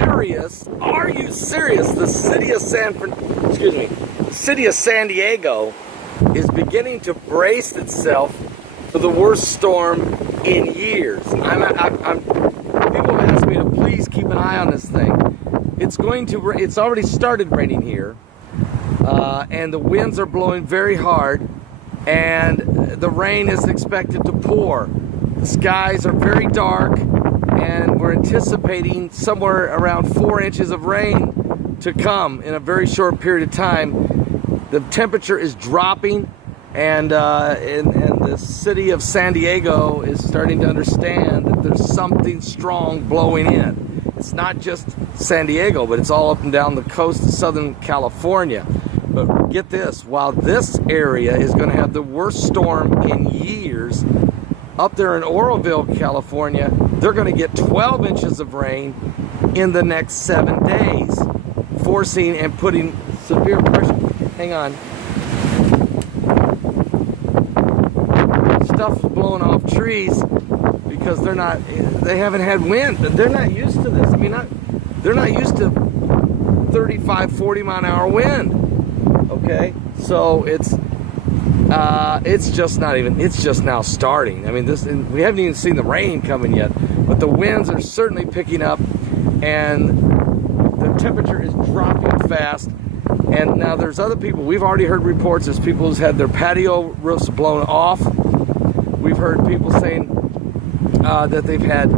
serious? Are you serious? The city of city of San Diego is beginning to brace itself for the worst storm in years. People have asked me to please keep an eye on this thing. It's already started raining here, and the winds are blowing very hard, and the rain is expected to pour. The skies are very dark, and we're anticipating somewhere around 4 inches of rain to come in a very short period of time. The temperature is dropping, and the city of San Diego is starting to understand that there's something strong blowing in. It's not just San Diego, but it's all up and down the coast of Southern California. But get this, while this area is going to have the worst storm in years, up there in Oroville, California, they're going to get 12 inches of rain in the next 7 days, forcing and putting severe pressure. Hang on. Stuff's blowing off trees because they haven't had wind. They're not used to this. I mean, they're not used to 35, 40 mile an hour wind. Okay, so it's just now starting. I mean, we haven't even seen the rain coming yet, but the winds are certainly picking up, and the temperature is dropping fast. And now there's other people. We've already heard reports. There's people who's had their patio roofs blown off. We've heard people saying that they've had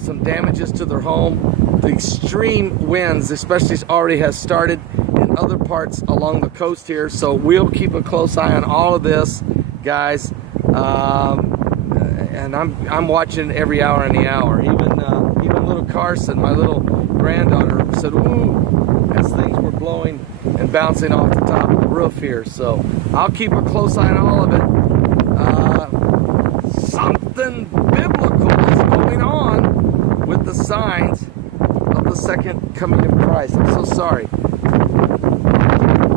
some damages to their home. The extreme winds, especially, already has started in other parts along the coast here. So we'll keep a close eye on all of this, guys. And I'm watching every hour in the hour. Even little Carson, my little granddaughter, said, "Ooh," as things were blowing and bouncing off the top of the roof here. So I'll keep a close eye on all of it. Something biblical is going on with the signs of the second coming of Christ. I'm so sorry.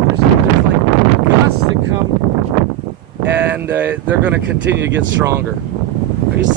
There's like gusts that come, and they're going to continue to get stronger. Are you serious?